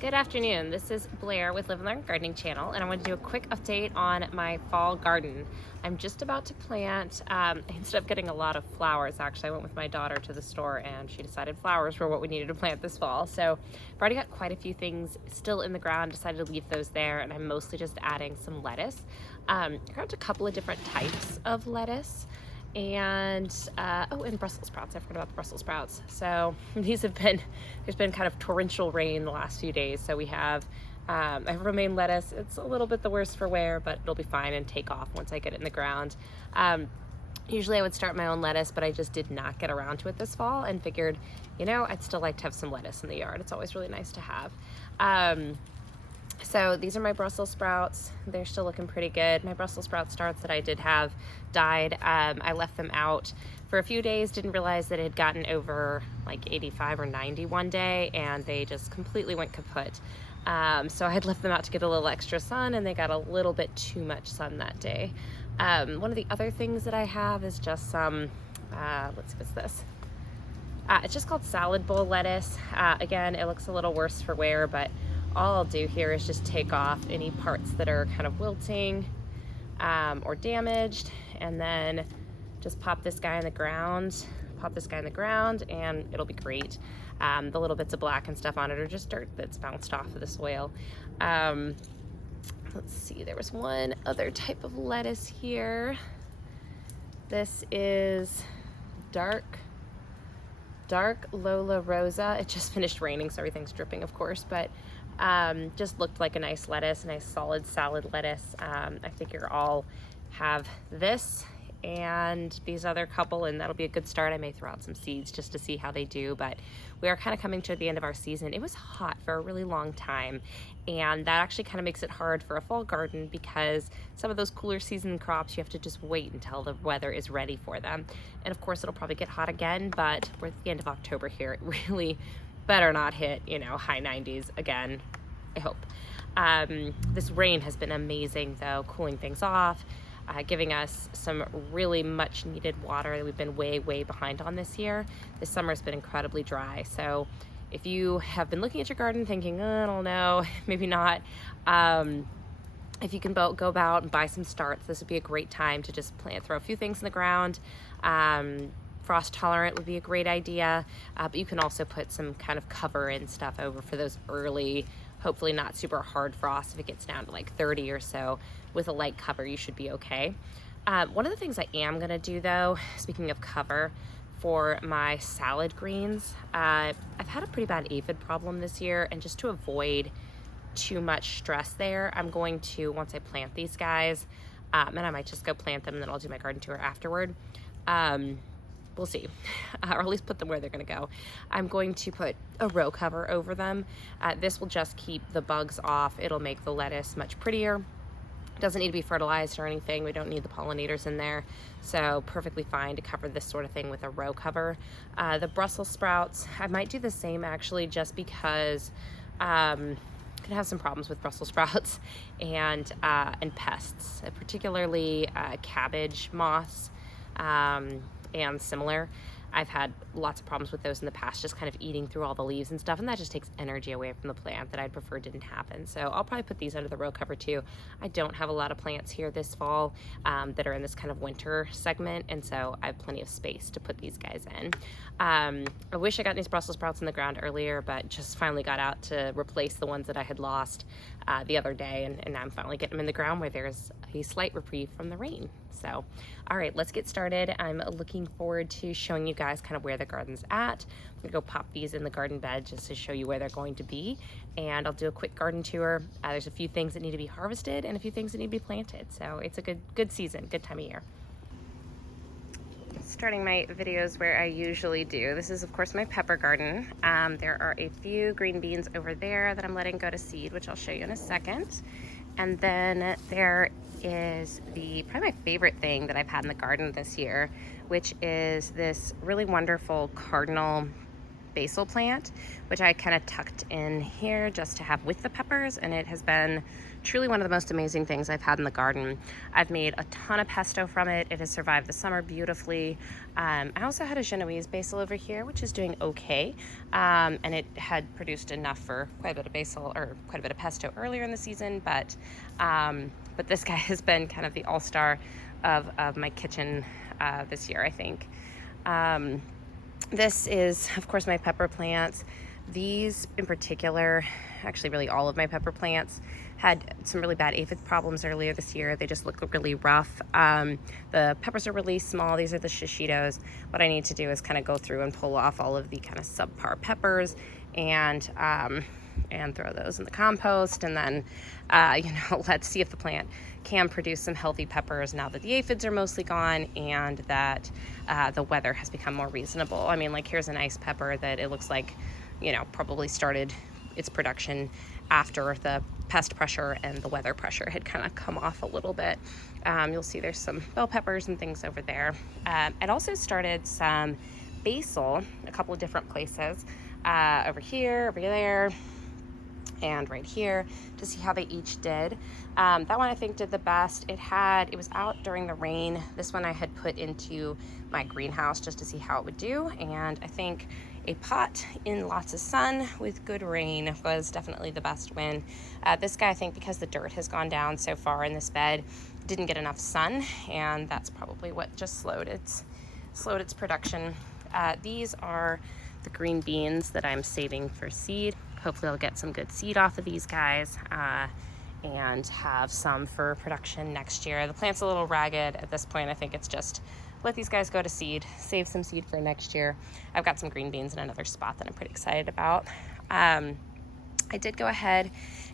Good afternoon. This is Blair with Live and Learn Gardening Channel, and I want to do a quick update on my fall garden. I'm just about to plant. I ended up getting a lot of flowers, actually. I went with my daughter to the store, and she decided flowers were what we needed to plant this fall. So I've already got quite a few things still in the ground, decided to leave those there, and I'm mostly just adding some lettuce. I grabbed a couple of different types of lettuce. And Brussels sprouts. I forgot about the Brussels sprouts. So there's been kind of torrential rain the last few days. So I have romaine lettuce. It's a little bit the worst for wear, but it'll be fine and take off once I get it in the ground. Usually I would start my own lettuce, but I just did not get around to it this fall and figured, I'd still like to have some lettuce in the yard. It's always really nice to have. So these are my Brussels sprouts. They're still looking pretty good. My Brussels sprout starts that I did have died. I left them out for a few days, didn't realize that it had gotten over like 85 or 90 one day, and they just completely went kaput. So I had left them out to get a little extra sun, and they got a little bit too much sun that day. One of the other things that I have is just some, let's see, what's this? It's just called salad bowl lettuce. Again, it looks a little worse for wear, but all I'll do here is just take off any parts that are kind of wilting or damaged, and then just pop this guy in the ground, and it'll be great. The little bits of black and stuff on it are just dirt that's bounced off of the soil. Let's see, there was one other type of lettuce here. This is dark Lola Rosa. It just finished raining, so everything's dripping, of course, but just looked like a nice lettuce, nice solid salad lettuce. I figure I'll have this and these other couple, and that'll be a good start. I may throw out some seeds just to see how they do, but we are kind of coming to the end of our season. It was hot for a really long time, and that actually kind of makes it hard for a fall garden because some of those cooler season crops, you have to just wait until the weather is ready for them. And of course, it'll probably get hot again, but we're at the end of October here. It really better not hit, high 90s again, I hope. This rain has been amazing, though, cooling things off, giving us some really much needed water that we've been way behind on this year. This summer has been incredibly dry. So if you have been looking at your garden thinking, I don't know, maybe not, if you can go about and buy some starts, this would be a great time to just throw a few things in the ground. Frost tolerant would be a great idea, but you can also put some kind of cover and stuff over for those early, hopefully not super hard frost. If it gets down to like 30 or so, with a light cover, you should be okay. One of the things I am gonna do, though, speaking of cover, for my salad greens, I've had a pretty bad aphid problem this year, and just to avoid too much stress there, I'm going to, once I plant these guys, and I might just go plant them and then I'll do my garden tour afterward. We'll see, or at least put them where they're gonna go. I'm going to put a row cover over them. This will just keep the bugs off. It'll make the lettuce much prettier. It doesn't need to be fertilized or anything. We don't need the pollinators in there. So perfectly fine to cover this sort of thing with a row cover. The Brussels sprouts, I might do the same actually, just because can have some problems with Brussels sprouts and pests, particularly cabbage moths. And similar. I've had lots of problems with those in the past, just kind of eating through all the leaves and stuff, and that just takes energy away from the plant that I'd prefer didn't happen. So I'll probably put these under the row cover too. I don't have a lot of plants here this fall that are in this kind of winter segment, and so I have plenty of space to put these guys in. I wish I got these Brussels sprouts in the ground earlier, but just finally got out to replace the ones that I had lost the other day, and now I'm finally getting them in the ground where there's a slight reprieve from the rain. So, all right, let's get started. I'm looking forward to showing you guys kind of where the garden's at. I'm gonna go pop these in the garden bed just to show you where they're going to be, and I'll do a quick garden tour. There's a few things that need to be harvested and a few things that need to be planted. So it's a good season, good time of year. Starting my videos where I usually do. This is, of course, my pepper garden. There are a few green beans over there that I'm letting go to seed, which I'll show you in a second. And then there is probably my favorite thing that I've had in the garden this year, which is this really wonderful cardinal basil plant, which I kind of tucked in here just to have with the peppers, and it has been truly one of the most amazing things I've had in the garden. I've made a ton of pesto from it. It has survived the summer beautifully. I also had a Genoese basil over here, which is doing okay, and it had produced enough for quite a bit of basil, or quite a bit of pesto earlier in the season, but this guy has been kind of the all-star of my kitchen this year, I think. This is, of course, my pepper plants. These in particular, actually really all of my pepper plants, had some really bad aphid problems earlier this year. They just look really rough. The peppers are really small. These are the shishitos. What I need to do is kind of go through and pull off all of the kind of subpar peppers and throw those in the compost, and then let's see if the plant can produce some healthy peppers now that the aphids are mostly gone and that the weather has become more reasonable. I mean, like, here's a nice pepper that it looks like, probably started its production after the pest pressure and the weather pressure had kind of come off a little bit. You'll see there's some bell peppers and things over there. It also started some basil a couple of different places, over here, over there, and right here, to see how they each did. That one I think did the best. It was out during the rain. This one I had put into my greenhouse just to see how it would do, and I think a pot in lots of sun with good rain was definitely the best win. This guy, I think, because the dirt has gone down so far in this bed, didn't get enough sun, and that's probably what just slowed its production. These are the green beans that I'm saving for seed. Hopefully I'll get some good seed off of these guys and have some for production next year. The plant's a little ragged at this point. I think it's just let these guys go to seed, save some seed for next year. I've got some green beans in another spot that I'm pretty excited about. I did go ahead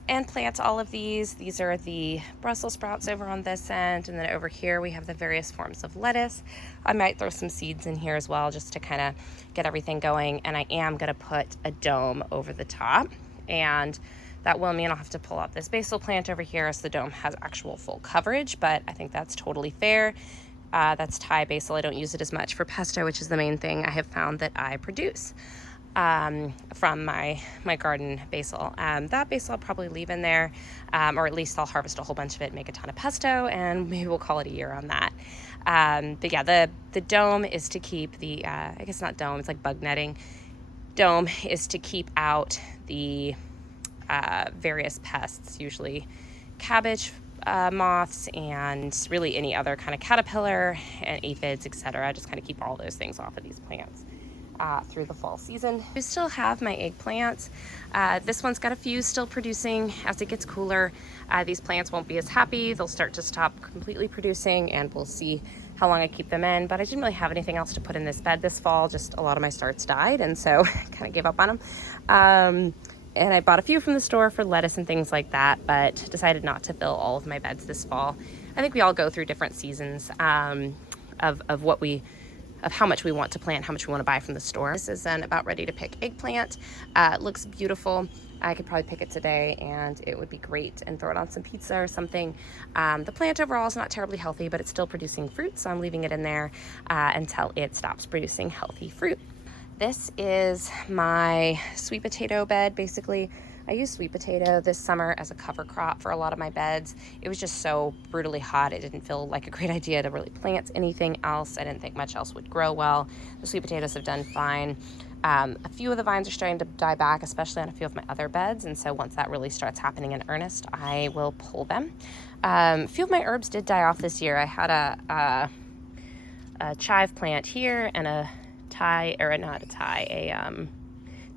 and plant all of these. These are the Brussels sprouts over on this end, and then over here we have the various forms of lettuce. I might throw some seeds in here as well just to kind of get everything going, and I am going to put a dome over the top, and that will mean I'll have to pull out this basil plant over here so the dome has actual full coverage, but I think that's totally fair. That's Thai basil. I don't use it as much for pesto, which is the main thing I have found that I produce from my garden basil. That basil I'll probably leave in there, or at least I'll harvest a whole bunch of it, make a ton of pesto, and maybe we'll call it a year on that. But yeah, the dome is to keep the, I guess not dome, it's like bug netting. Dome is to keep out the various pests, usually cabbage moths and really any other kind of caterpillar and aphids, etc. Just kind of keep all those things off of these plants through the fall season. I still have my eggplants. This one's got a few still producing. As it gets cooler, these plants won't be as happy. They'll start to stop completely producing, and we'll see how long I keep them in. But I didn't really have anything else to put in this bed this fall. Just a lot of my starts died, and so kind of gave up on them. And I bought a few from the store for lettuce and things like that, but decided not to fill all of my beds this fall. I think we all go through different seasons of how much we want to plant, how much we want to buy from the store. This is an about ready to pick eggplant. It looks beautiful. I could probably pick it today and it would be great and throw it on some pizza or something. The plant overall is not terribly healthy, but it's still producing fruit, so I'm leaving it in there until it stops producing healthy fruit. This is my sweet potato bed. Basically, I used sweet potato this summer as a cover crop for a lot of my beds. It was just so brutally hot. It didn't feel like a great idea to really plant anything else. I didn't think much else would grow well. The sweet potatoes have done fine. A few of the vines are starting to die back, especially on a few of my other beds. And so once that really starts happening in earnest, I will pull them. A few of my herbs did die off this year. I had a chive plant here and a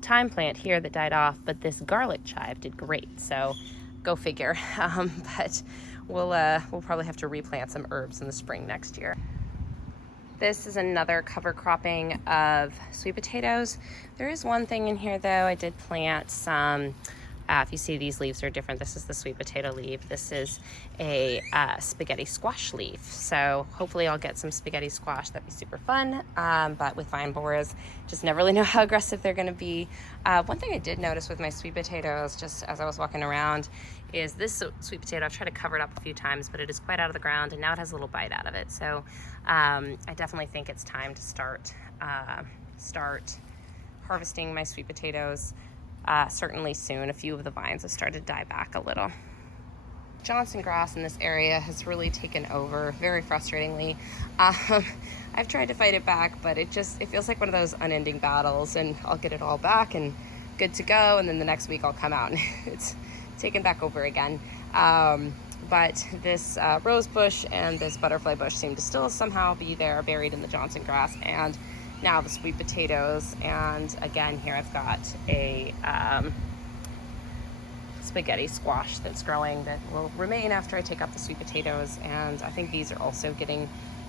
thyme plant here that died off, but this garlic chive did great, so go figure. But we'll probably have to replant some herbs in the spring next year. This is another cover cropping of sweet potatoes. There is one thing in here though. I did plant some, if you see these leaves are different, this is the sweet potato leaf. This is a spaghetti squash leaf. So hopefully I'll get some spaghetti squash. That'd be super fun. But with vine borers, just never really know how aggressive they're gonna be. One thing I did notice with my sweet potatoes, just as I was walking around, is this sweet potato, I've tried to cover it up a few times, but it is quite out of the ground and now it has a little bite out of it. So I definitely think it's time to start harvesting my sweet potatoes certainly soon. A few of the vines have started to die back a little. Johnson grass in this area has really taken over, very frustratingly. I've tried to fight it back, but it feels like one of those unending battles, and I'll get it all back and good to go, and then the next week I'll come out and it's taken back over again. But this rose bush and this butterfly bush seem to still somehow be there, buried in the Johnson grass, and now the sweet potatoes. And again, here I've got a spaghetti squash that's growing that will remain after I take out the sweet potatoes, and I think these are also getting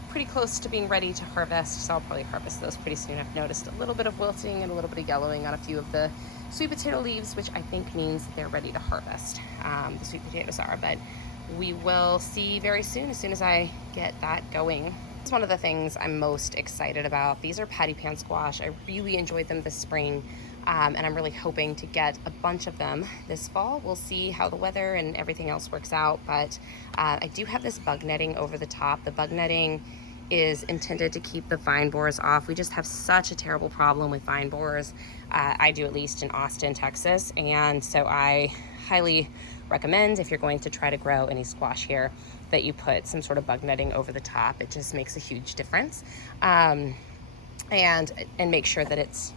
pretty close to being ready to harvest, so I'll probably harvest those pretty soon. I've noticed a little bit of wilting and a little bit of yellowing on a few of the sweet potato leaves, which I think means that they're ready to harvest. The sweet potatoes are, but we will see very soon as I get that going. It's one of the things I'm most excited about. These are patty pan squash. I really enjoyed them this spring, and I'm really hoping to get a bunch of them this fall. We'll see how the weather and everything else works out, but I do have this bug netting over the top. The bug netting is intended to keep the vine borers off. We just have such a terrible problem with vine borers. I do, at least in Austin, Texas, and so I highly recommend, if you're going to try to grow any squash here, that you put some sort of bug netting over the top. It just makes a huge difference. And make sure that it's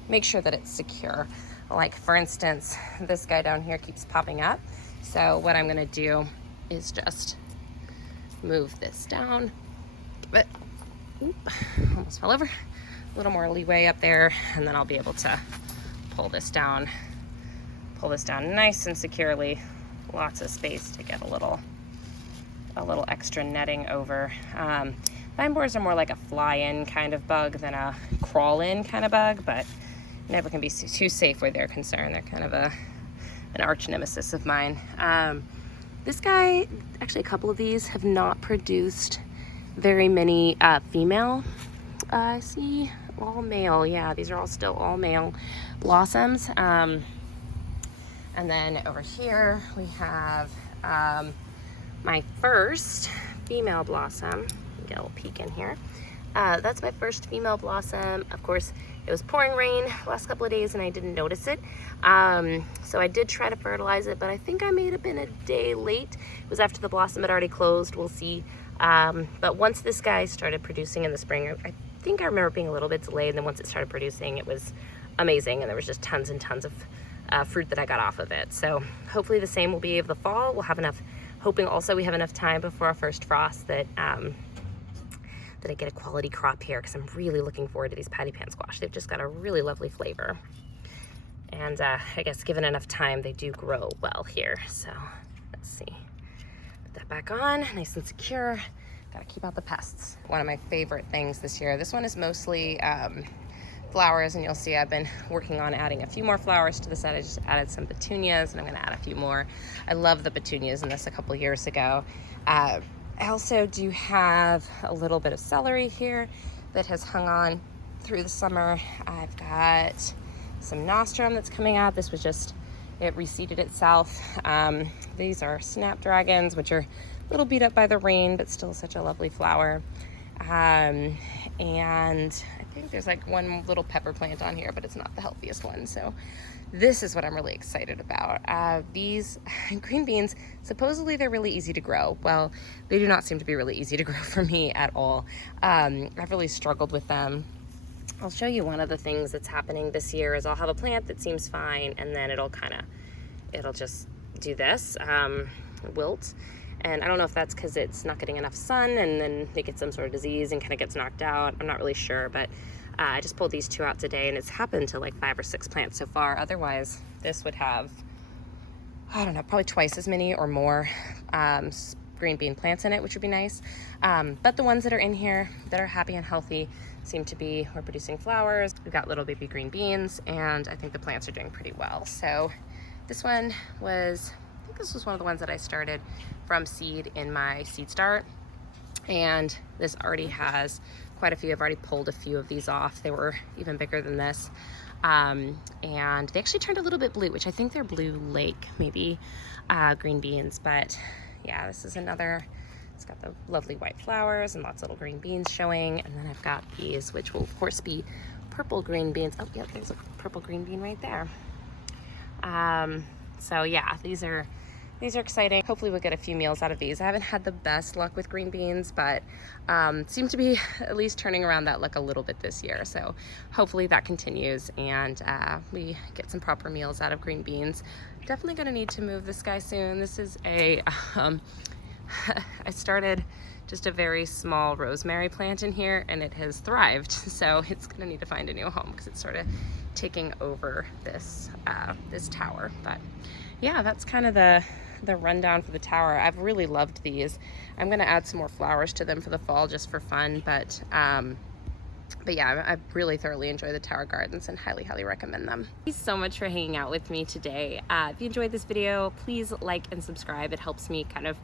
secure. Like, for instance, this guy down here keeps popping up. So what I'm gonna do is just move this down. But almost fell over. A little more leeway up there, and then I'll be able to pull this down nice and securely. Lots of space to get a little extra netting over. Vine borers are more like a fly-in kind of bug than a crawl-in kind of bug, but never can be too safe where they're concerned. They're kind of an arch nemesis of mine. This guy, actually a couple of these have not produced very many female. I see all male. Yeah, these are all still all male blossoms. And then over here we have my first female blossom. Get a little peek in here. That's my first female blossom. Of course, it was pouring rain the last couple of days and I didn't notice it. So I did try to fertilize it, but I think I may have been a day late. It was after the blossom had already closed. We'll see. But once this guy started producing in the spring, I think I remember being a little bit delayed, and then once it started producing, it was amazing, and there was just tons and tons of fruit that I got off of it. So hopefully the same will be of the fall. We'll have enough, hoping also we have enough time before our first frost that that I get a quality crop here, because I'm really looking forward to these patty pan squash. They've just got a really lovely flavor. And I guess given enough time, they do grow well here. So let's see. Put that back on, nice and secure. Gotta keep out the pests. One of my favorite things this year. This one is mostly flowers, and you'll see I've been working on adding a few more flowers to the set. I just added some petunias, and I'm gonna add a few more. I love the petunias in this a couple years ago. I also do have a little bit of celery here that has hung on through the summer. I've got some nostrum that's coming out. This was just, it reseeded itself. These are snapdragons, which are a little beat up by the rain, but still such a lovely flower. And I think there's like one little pepper plant on here, but it's not the healthiest one. So this is what I'm really excited about. These green beans, supposedly they're really easy to grow. Well, they do not seem to be really easy to grow for me at all. I've really struggled with them. I'll show you one of the things that's happening this year is I'll have a plant that seems fine, and then it'll just do this, wilt. And I don't know if that's because it's not getting enough sun and then they get some sort of disease and kind of gets knocked out. I'm not really sure, but I just pulled these two out today, and it's happened to like 5 or 6 plants so far. Otherwise, this would have, I don't know, probably twice as many or more green bean plants in it, which would be nice. But the ones that are in here that are happy and healthy seem to be, we're producing flowers. We've got little baby green beans, and I think the plants are doing pretty well. So this one was, I think this was one of the ones that I started from seed in my seed start, and this already has quite a few. I've already pulled a few of these off. They were even bigger than this, and they actually turned a little bit blue, which I think they're Blue Lake, maybe green beans. But yeah, this is another, it's got the lovely white flowers and lots of little green beans showing. And then I've got these, which will of course be purple green beans. Oh, yeah, there's a purple green bean right there. So yeah, these are exciting. Hopefully we'll get a few meals out of these. I haven't had the best luck with green beans, but seem to be at least turning around that luck a little bit this year. So hopefully that continues and we get some proper meals out of green beans. Definitely gonna need to move this guy soon. This is a, I started just a very small rosemary plant in here and it has thrived. So it's gonna need to find a new home because it's sort of taking over this, this tower. But yeah, that's kind of the rundown for the tower. I've really loved these. I'm gonna add some more flowers to them for the fall just for fun, but yeah, I really thoroughly enjoy the tower gardens and highly recommend them. Thank you so much for hanging out with me today. If you enjoyed this video, please like and subscribe. It helps me kind of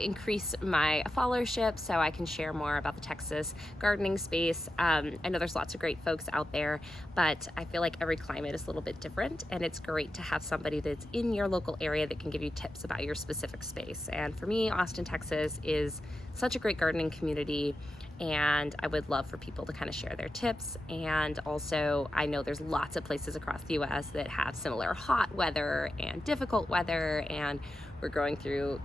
increase my followership so I can share more about the Texas gardening space. I know there's lots of great folks out there, but I feel like every climate is a little bit different, and it's great to have somebody that's in your local area that can give you tips about your specific space. And for me, Austin, Texas is such a great gardening community, and I would love for people to kind of share their tips. And also, I know there's lots of places across the US that have similar hot weather and difficult weather, and we're going through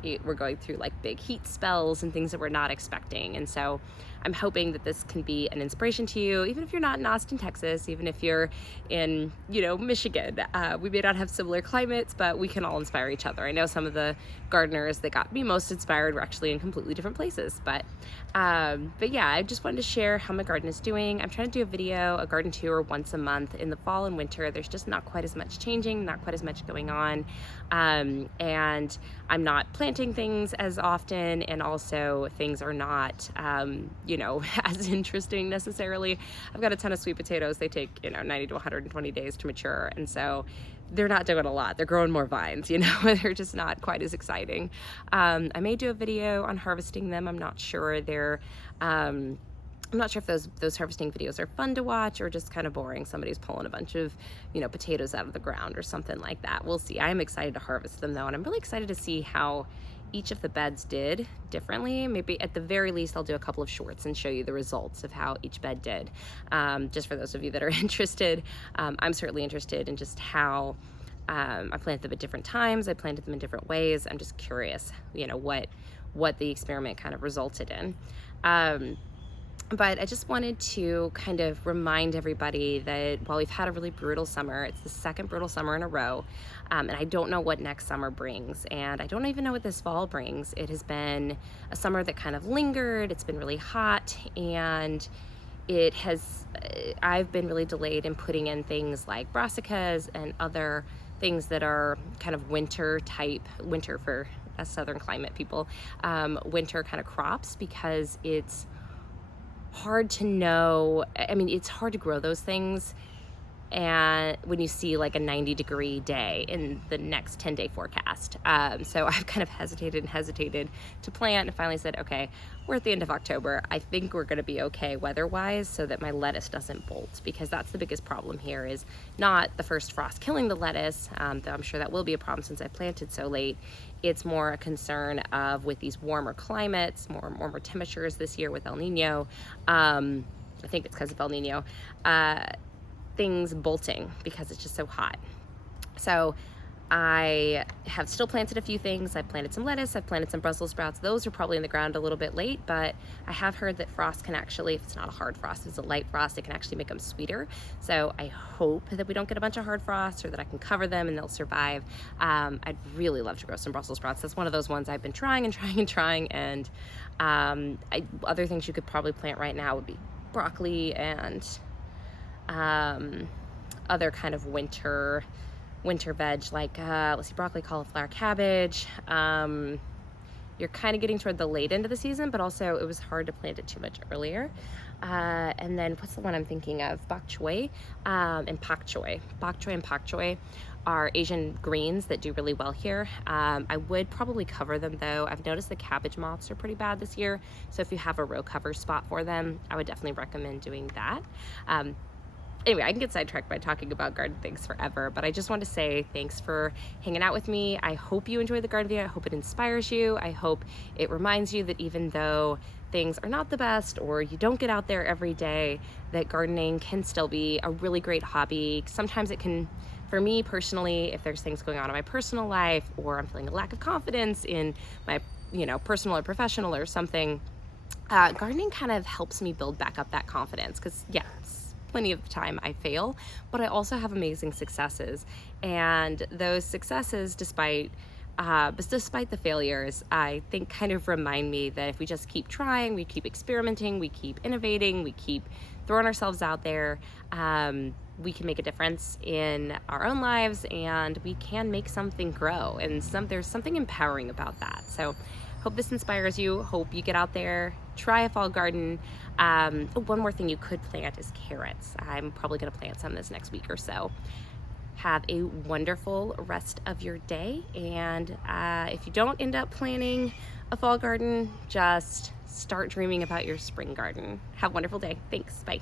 like big heat spells and things that we're not expecting. And so I'm hoping that this can be an inspiration to you, even if you're not in Austin, Texas, even if you're in, you know, Michigan. We may not have similar climates, but we can all inspire each other. I know some of the gardeners that got me most inspired were actually in completely different places. But yeah, I just wanted to share how my garden is doing. I'm trying to do a garden tour once a month. In the fall and winter, there's just not quite as much changing, not quite as much going on. And I'm not planting things as often, and also things are not, you know, as interesting necessarily. I've got a ton of sweet potatoes. They take, you know, 90 to 120 days to mature, and so they're not doing a lot. They're growing more vines, you know. They're just not quite as exciting. I may do a video on harvesting them. I'm not sure. I'm not sure if those harvesting videos are fun to watch or just kind of boring. Somebody's pulling a bunch of, you know, potatoes out of the ground or something like that. We'll see. I am excited to harvest them though, and I'm really excited to see how each of the beds did differently. Maybe at the very least I'll do a couple of shorts and show you the results of how each bed did, just for those of you that are interested. I'm certainly interested in just how I planted them at different times. I planted them in different ways. I'm just curious, you know, what the experiment kind of resulted in. But I just wanted to kind of remind everybody that while we've had a really brutal summer, it's the second brutal summer in a row, and I don't know what next summer brings, and I don't even know what this fall brings. It has been a summer that kind of lingered. It's been really hot, and I've been really delayed in putting in things like brassicas and other things that are kind of winter for us southern climate people, winter kind of crops, because it's hard to know. I mean, it's hard to grow those things, and when you see like a 90-degree day in the next 10-day forecast. So I've kind of hesitated to plant, and finally said, okay, we're at the end of October. I think we're gonna be okay weather-wise so that my lettuce doesn't bolt, because that's the biggest problem here, is not the first frost killing the lettuce, though I'm sure that will be a problem since I planted so late. It's more a concern of, with these warmer climates, warmer temperatures this year with El Nino, I think it's because of El Nino, things bolting because it's just so hot. So I have still planted a few things. I planted some lettuce, I've planted some Brussels sprouts. Those are probably in the ground a little bit late, but I have heard that frost can actually, if it's not a hard frost, if it's a light frost, it can actually make them sweeter. So I hope that we don't get a bunch of hard frosts, or that I can cover them and they'll survive. I'd really love to grow some Brussels sprouts. That's one of those ones I've been trying, and other things you could probably plant right now would be broccoli and other kind of winter veg, like let's see, broccoli, cauliflower, cabbage. You're kind of getting toward the late end of the season, but also it was hard to plant it too much earlier. And then what's the one I'm thinking of? Bok choy and pak choy. Bok choy and pak choy are Asian greens that do really well here. I would probably cover them though. I've noticed the cabbage moths are pretty bad this year, so if you have a row cover spot for them, I would definitely recommend doing that. Anyway, I can get sidetracked by talking about garden things forever, but I just want to say thanks for hanging out with me. I hope you enjoy the garden video. I hope it inspires you. I hope it reminds you that even though things are not the best or you don't get out there every day, that gardening can still be a really great hobby. Sometimes it can, for me personally, if there's things going on in my personal life or I'm feeling a lack of confidence in my, personal or professional or something, gardening kind of helps me build back up that confidence because, plenty of the time I fail, but I also have amazing successes. And those successes, despite the failures, I think kind of remind me that if we just keep trying, we keep experimenting, we keep innovating, we keep throwing ourselves out there, we can make a difference in our own lives and we can make something grow. And there's something empowering about that. So hope this inspires you. Hope you get out there, try a fall garden. One more thing you could plant is carrots. I'm probably gonna plant some this next week or so. Have a wonderful rest of your day. And if you don't end up planting a fall garden, just start dreaming about your spring garden. Have a wonderful day. Thanks, bye.